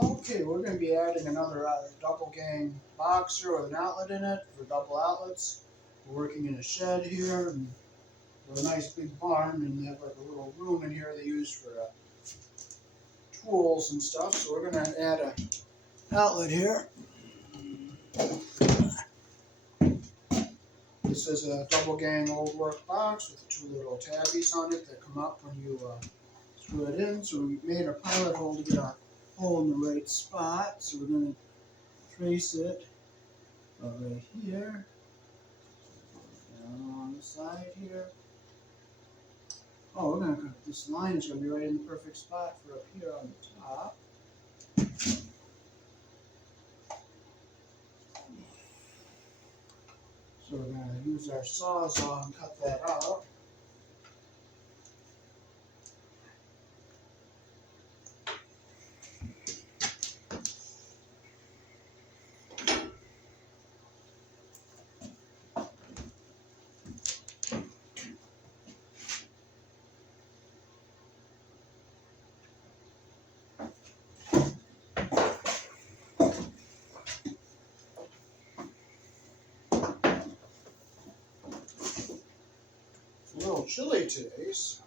Okay, we're going to be adding another double gang box here with an outlet in it for double outlets. We're working in a shed here and with a nice big barn, and they have like a little room in here they use for tools and stuff. So we're going to add an outlet here. This is a double gang old work box with two little tabbies on it that come up when you screw it in. So we made a pilot hole to get our hole in the right spot. So we're going to trace it right here, down on the side here. Oh, this line is going to be right in the perfect spot for up here on the top. So we're going to use our sawzall and cut that out. It's a little chilly today, so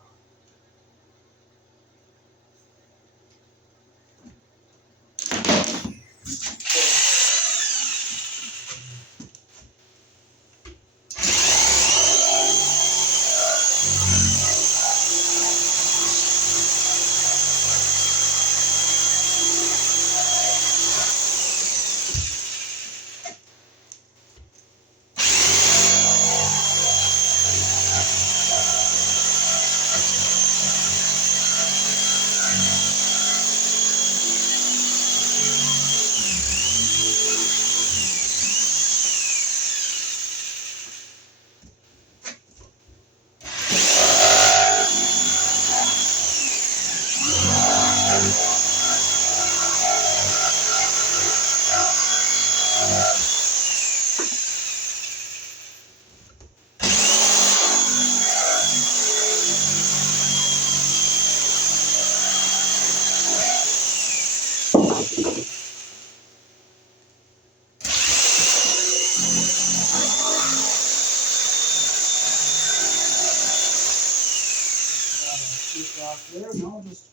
off there. Now we'll just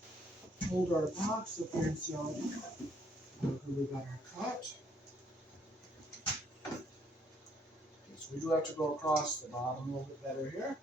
hold our box up here and see how we got our cut. Okay, so we do have to go across the bottom a little bit better here.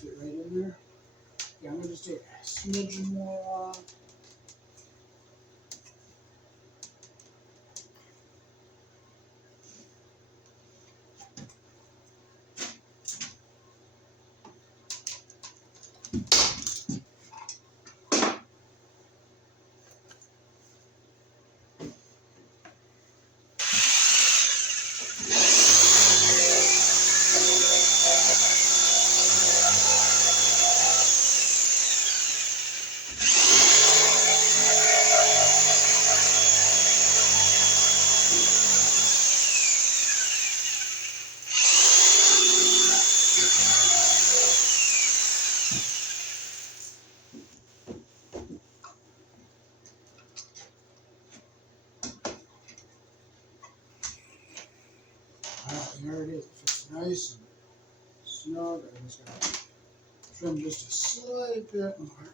Fit right in there. Yeah, I'm going to just take a smidgen more off. Alright, there it is. It fits nice and snug. I'm just going to trim just a slight bit more.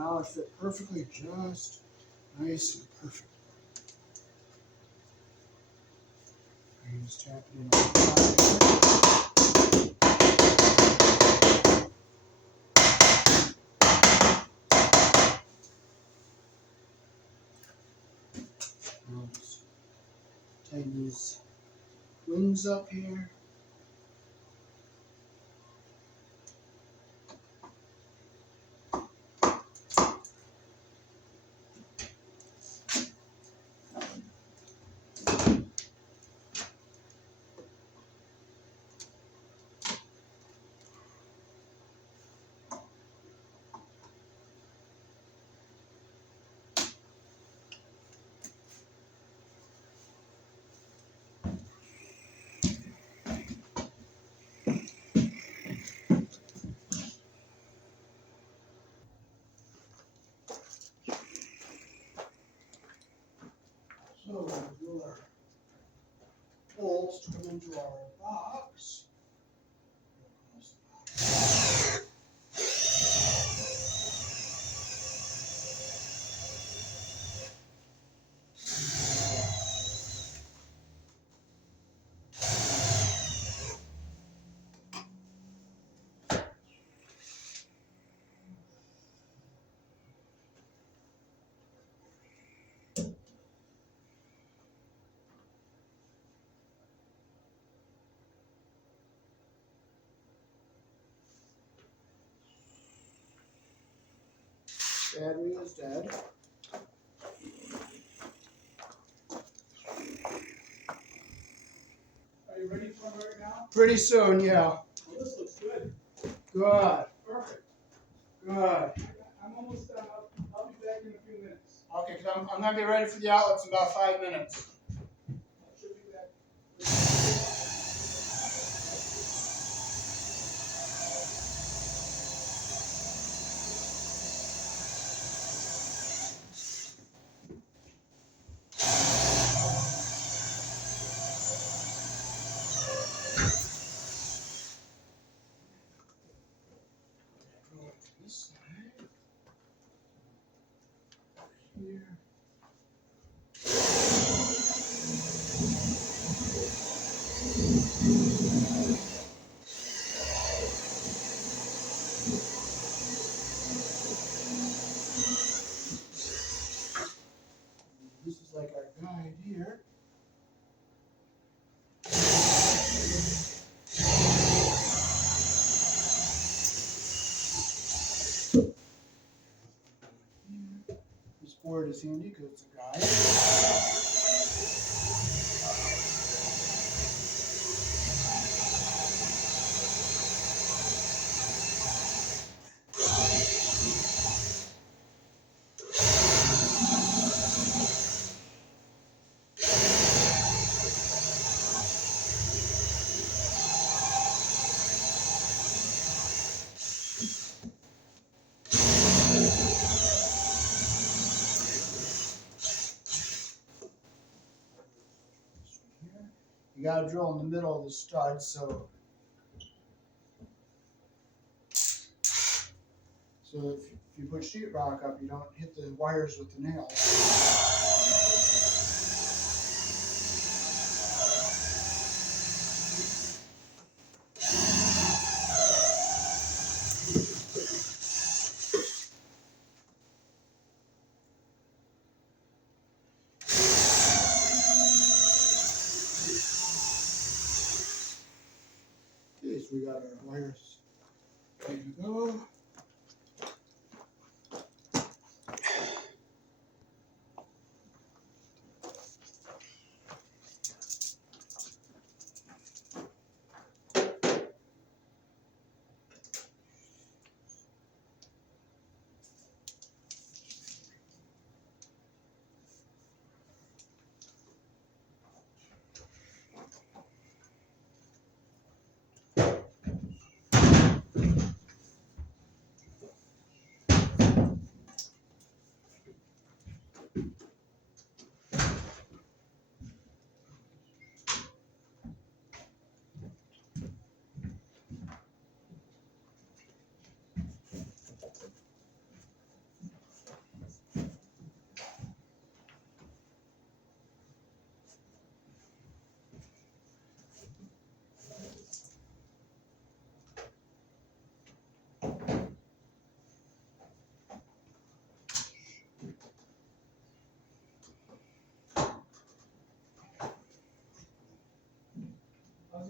now it fit perfectly, just nice and perfect. You just tap it in on the I'll just tighten these wings up here. So we'll do our holes to come into our box. Battery is dead. Are you ready for it right now? Pretty soon, yeah. Well, this looks good. Good. Perfect. Good. I'm almost done. I'll be back in a few minutes. Okay, because I'm going to be ready for the outlets in about 5 minutes. I should be back. Draw it to this side. Here. This is like our guide here. This board is handy because it's a guide. You got to drill in the middle of the stud, so if you put sheetrock up, you don't hit the wires with the nails. Okay, so we got our wires ready to go.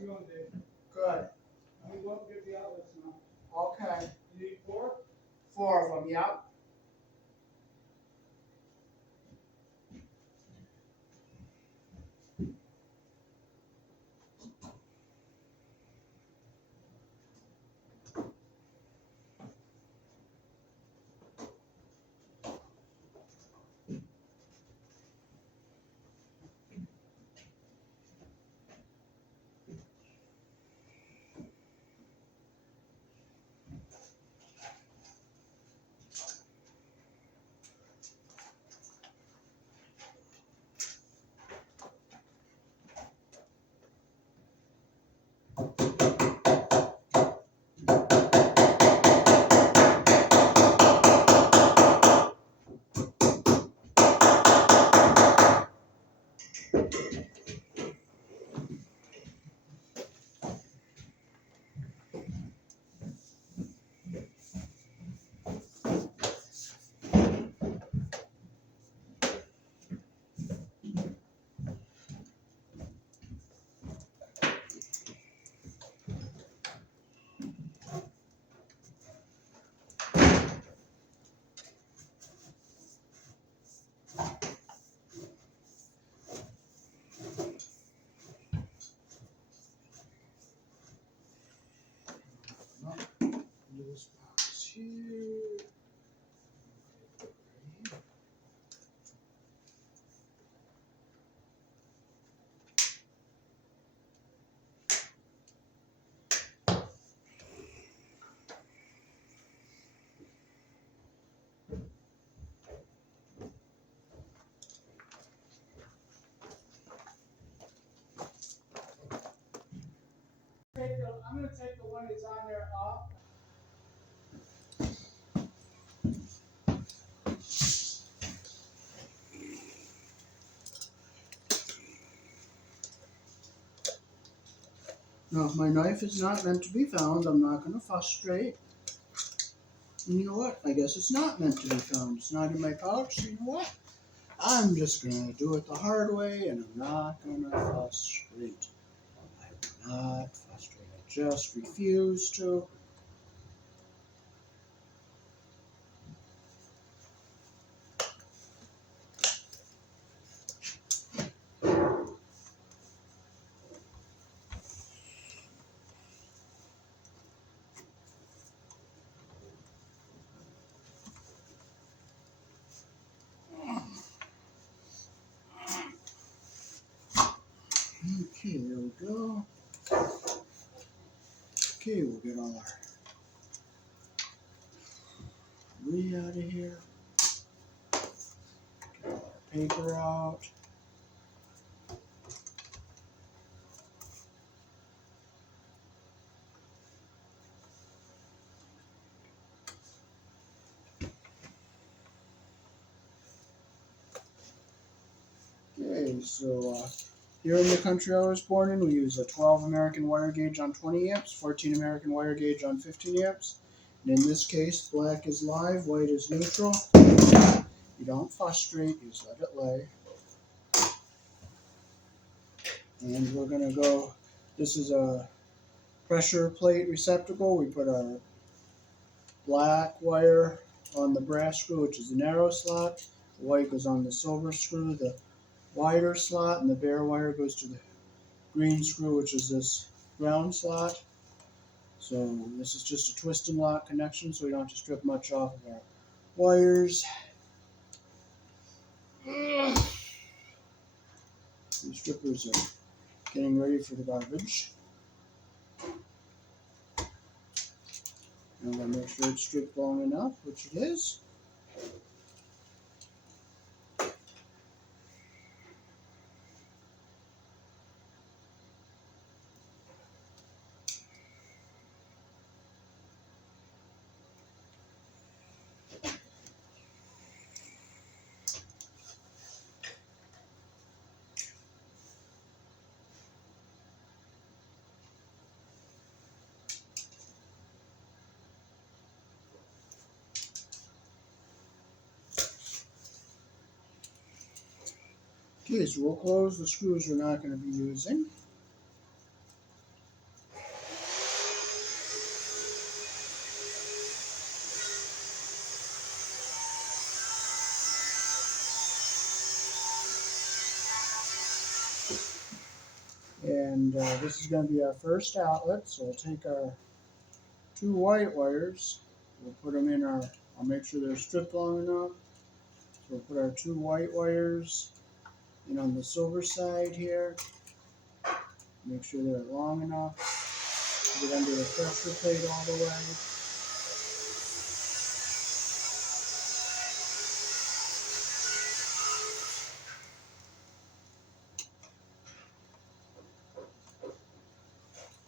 you going, Dave? Good. Let me go up and get the outlets now. Okay. You need 4? 4 of them, yep. This box here. I'm going to take the one that's on there off. Now, if my knife is not meant to be found, I'm not going to frustrate. And you know what? I guess it's not meant to be found. It's not in my pouch, so you know what? I'm just going to do it the hard way, and I'm not going to frustrate. I will not frustrate. I just refuse to. Okay, there we go. Okay, we'll get all our glue out of here. Get all our paper out. Okay, so here in the country I was born in, we use a 12 American wire gauge on 20 amps, 14 American wire gauge on 15 amps. And in this case, black is live, white is neutral. You don't frustrate, you just let it lay. And we're going to go, this is a pressure plate receptacle. We put our black wire on the brass screw, which is the narrow slot. The white goes on the silver screw, the wider slot, and the bare wire goes to the green screw, which is this round slot. So this is just a twist and lock connection, so we don't have to strip much off of our wires. These strippers are getting ready for the garbage. And I'm going to make sure it's stripped long enough, which it is. Okay, so we'll close the screws we're not going to be using. And this is going to be our first outlet, so we'll take our 2 white wires, we'll put them in our, I'll make sure they're stripped long enough, so we'll put our 2 white wires in on the silver side here, make sure they're long enough to get under the pressure plate all the way.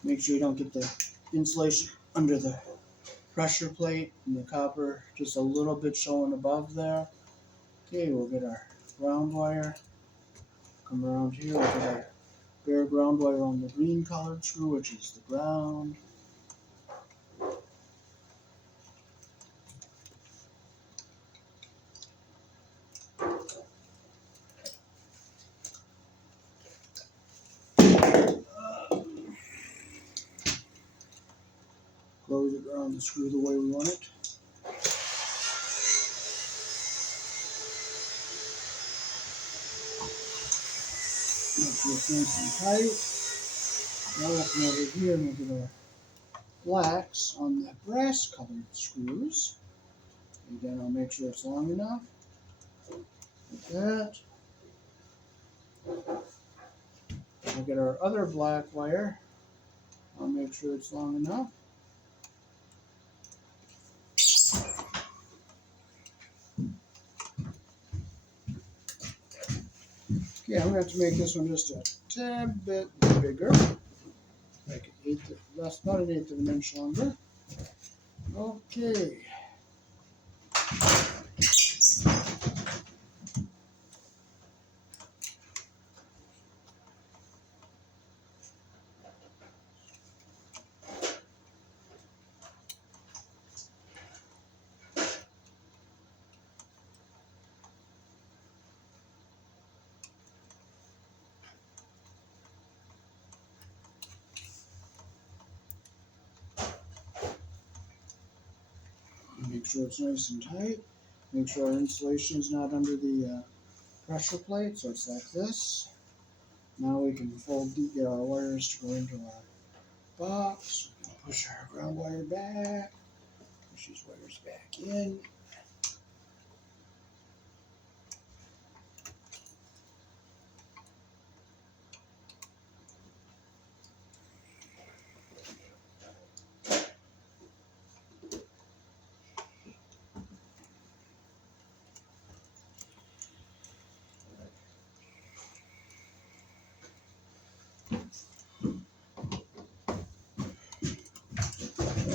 Make sure you don't get the insulation under the pressure plate and the copper just a little bit showing above there. Okay, we'll get our ground wire, come around here, we'll get our bare ground wire on the green colored screw, which is the ground. Close it around the screw the way we want it. Make sure it's nice and tight. Now we'll come over here and we'll get our blacks on the brass colored screws. Again, I'll make sure it's long enough. Like that. We'll get our other black wire. I'll make sure it's long enough. Okay, I'm going to have to make this one just a tad bit bigger. Like about an eighth of an inch longer. Okay. Make sure it's nice and tight. Make sure our insulation is not under the pressure plate, so it's like this. Now we can get our wires to go into our box. We can push our ground wire back, push these wires back in.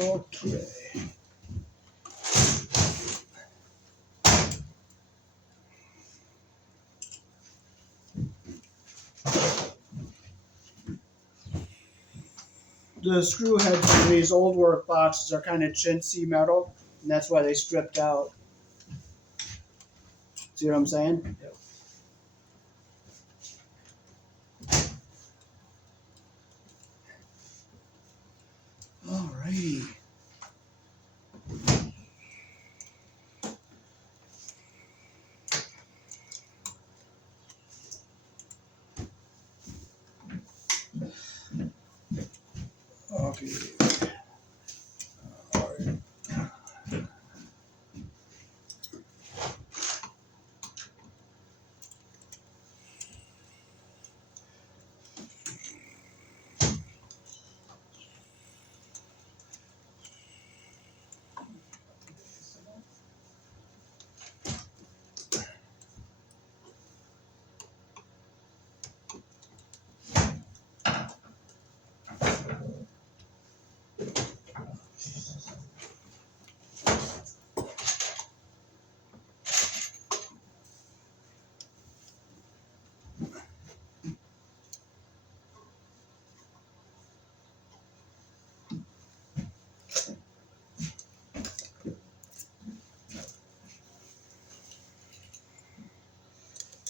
Okay. The screw heads in these old work boxes are kind of chintzy metal, and that's why they stripped out. See what I'm saying? Yep. Alrighty. Okay. Alright.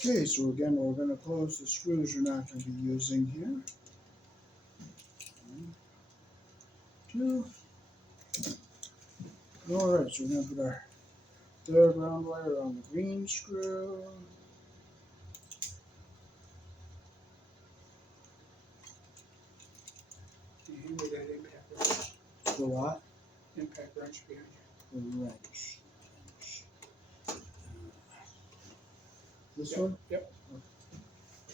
Okay, so again, we're going to close the screws we're not going to be using here. 1, 2. Alright, so we're going to put our third ground wire on the green screw. you with that impact wrench. The what? Impact wrench behind you. The wrench. This Yep, one? yep.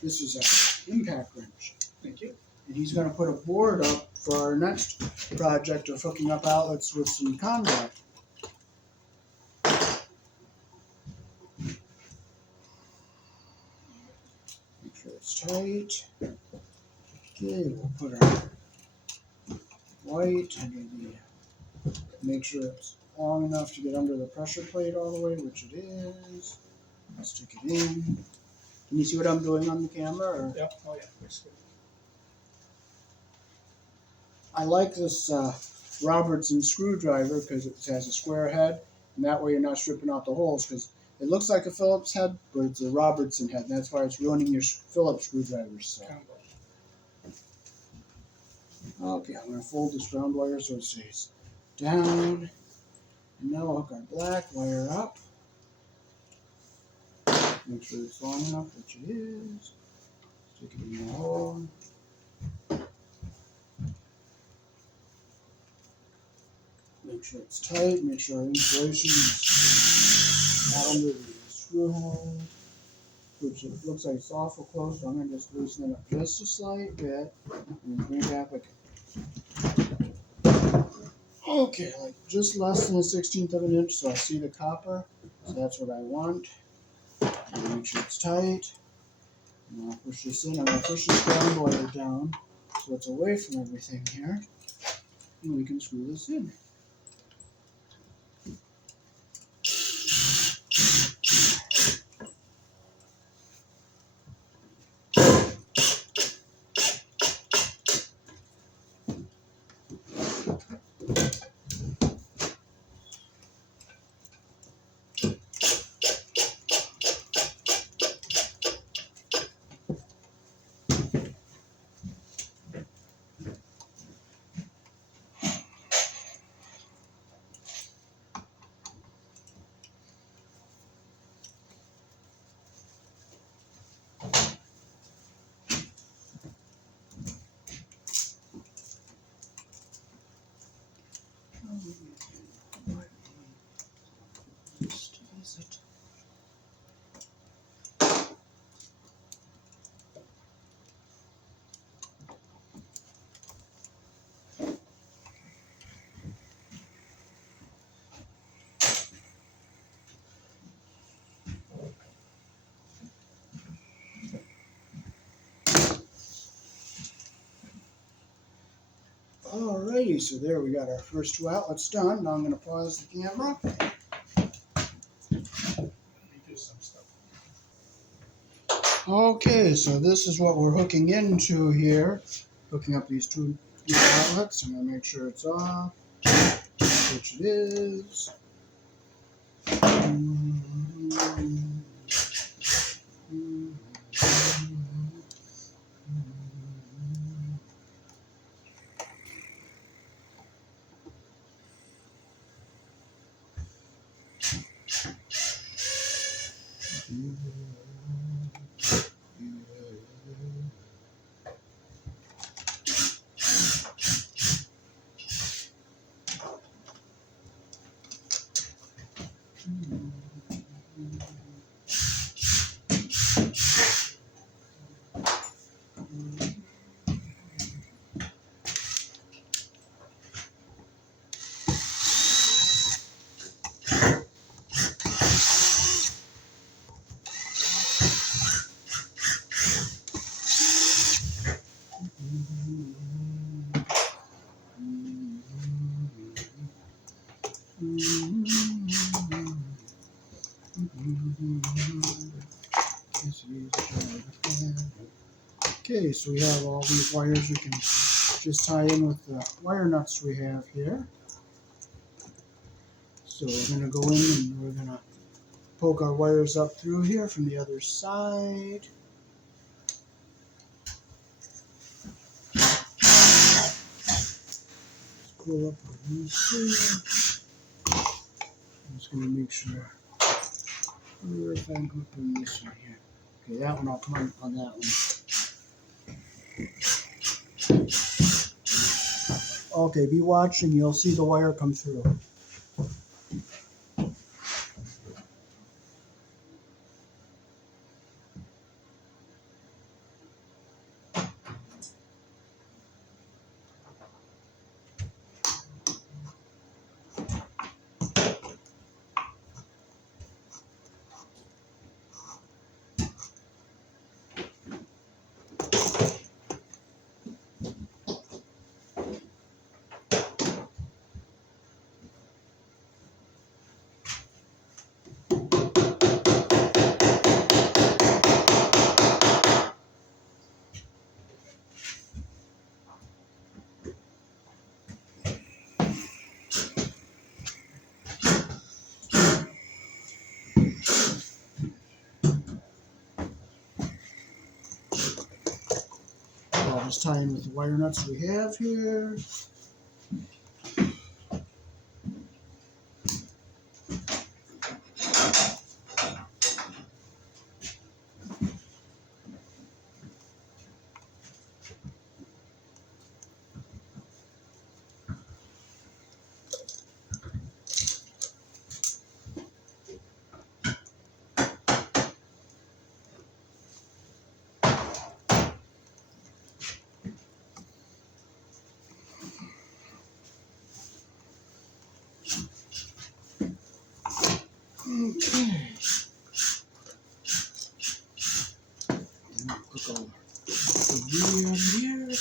This is an impact wrench. Thank you. And he's going to put a board up for our next project of hooking up outlets with some conduit. Make sure it's tight. Okay, we'll put our white under the, make sure it's long enough to get under the pressure plate all the way, which it is. Stick it in. Can you see what I'm doing on the camera? Or? Yep, oh yeah, that's good. I like this Robertson screwdriver because it has a square head, and that way you're not stripping out the holes, because it looks like a Phillips head, but it's a Robertson head, and that's why it's ruining your Phillips screwdrivers. So. Okay, I'm going to fold this round wire so it stays down. And now I'll hook our black wire up. Make sure it's long enough, which it is. Stick it in the hole. Make sure it's tight. Make sure our insulation is not under the screw head, which it looks like it's awful close, so I'm going to just loosen it up just a slight bit and bring it back like okay, like just less than a 1/16 of an inch, so I see the copper, so that's what I want. Make sure it's tight. And I'll push this in. I'm going to push this ground wire down so it's away from everything here, and we can screw this in. Alrighty, so there we got our first two outlets done. Now I'm going to pause the camera. Okay, so this is what we're hooking into here. Hooking up these two outlets. I'm going to make sure it's off, which it is. Okay, so we have all these wires we can just tie in with the wire nuts we have here. So we're going to go in and we're going to poke our wires up through here from the other side. Pull up our loose here. I'm just going to make sure everything up in this one here. Okay, that one I'll come on that one. Okay, be watching. You'll see the wire come through. I'll just tie in with the wire nuts we have here. Okay. Put the V on here.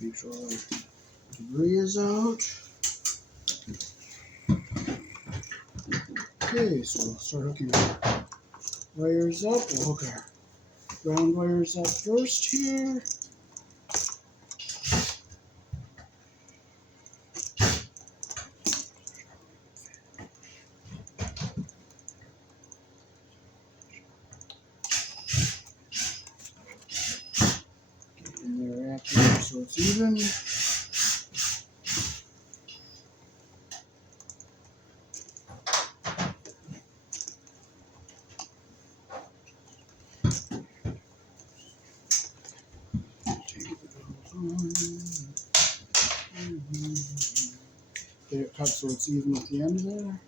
Make sure the debris is out. Okay, so we'll start hooking wires up. We'll hook our ground wires up first here. And they're accurate so it's even. Get it cut so it's even at the end there.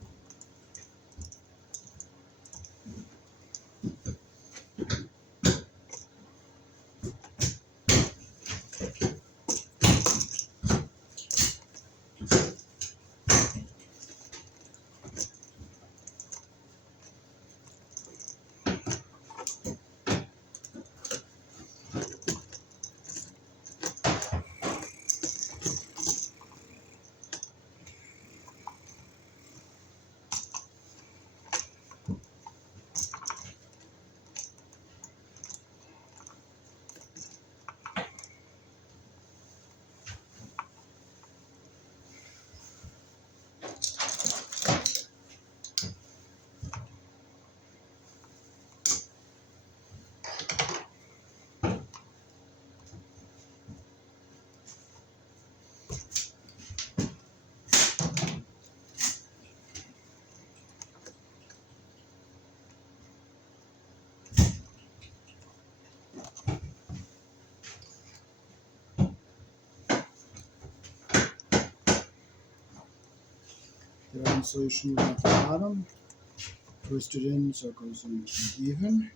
The insulation at the bottom. Twist it in so it goes in even.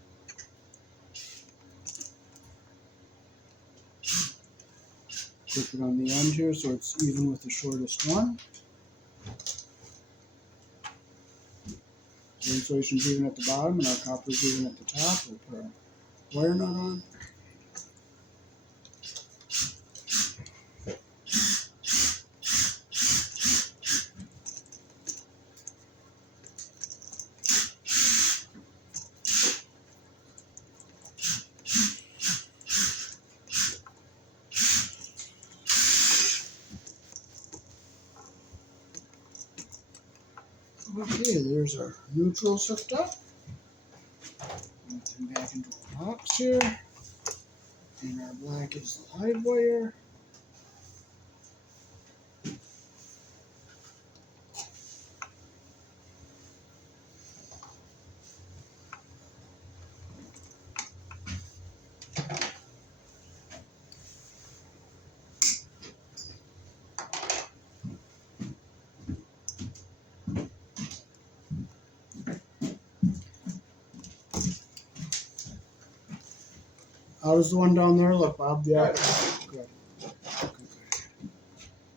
Clip it on the end here so it's even with the shortest one. The insulation's even at the bottom and our copper's even at the top. We'll put our wire nut on. Okay, there's our neutrals hooked up. Move them back into a box here. And our black is the live wire. How does the one down there look, Bob? Yeah. Good.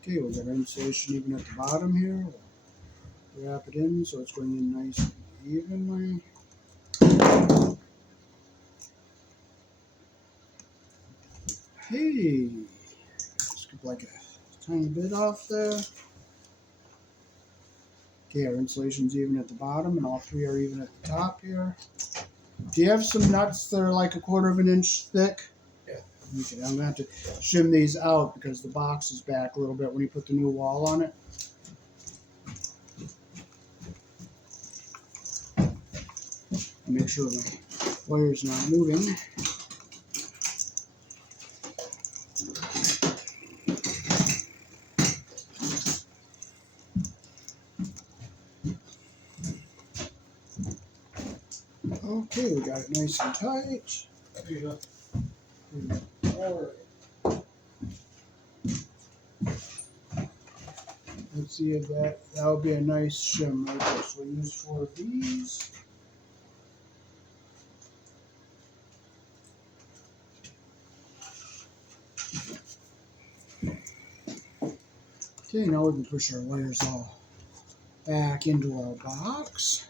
Okay, we'll get our insulation even at the bottom here. We'll wrap it in so it's going in nice and evenly. Hey, scoop like a tiny bit off there. Okay, our insulation's even at the bottom and all three are even at the top here. Do you have some nuts that are like 1/4 of an inch thick? Yeah. Okay, I'm gonna have to shim these out because the box is back a little bit when you put the new wall on it. Make sure my wire's not moving. Okay, we got it nice and tight. Yeah. Alright. Let's see if that would be a nice shim right there. So we'll use 4 of these. Okay, now we can push our wires all back into our box.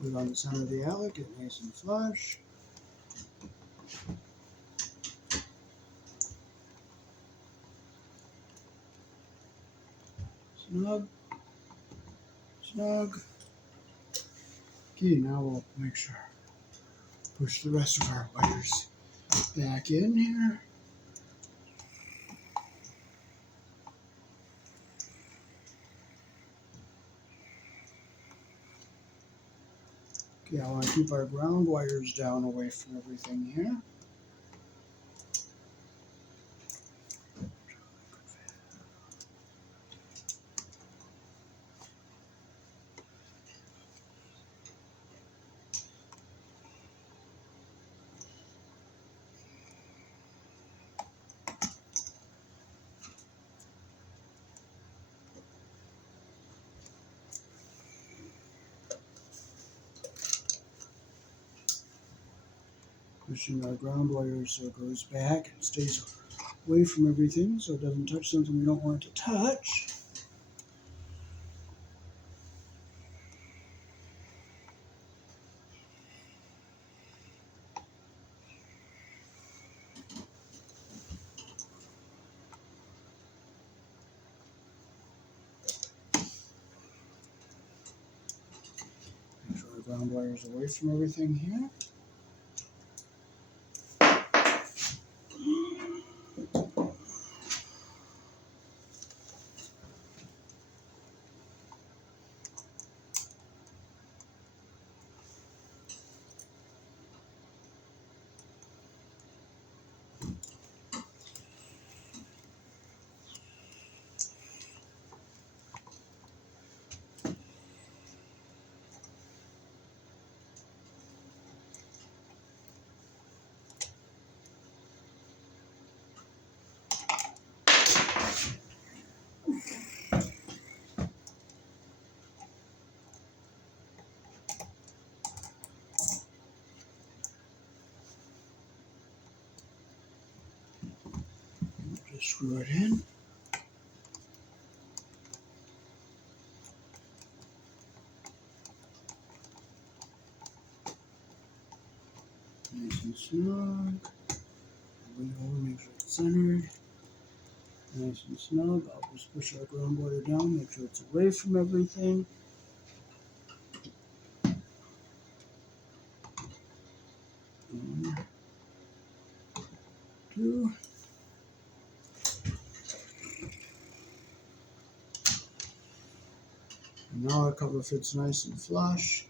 Put it on the center of the outlet, get nice and flush. Snug. Snug. Okay, now we'll make sure. Push the rest of our wires back in here. Okay, I want to keep our ground wires down away from everything here. Pushing our ground wires so it goes back and stays away from everything so it doesn't touch something we don't want it to touch. Make sure our ground wires away from everything here. screw it in. Nice and snug. Bring it over, make sure it's centered. Nice and snug. I'll just push our ground border down, make sure it's away from everything. One, two. And now our cover fits nice and flush.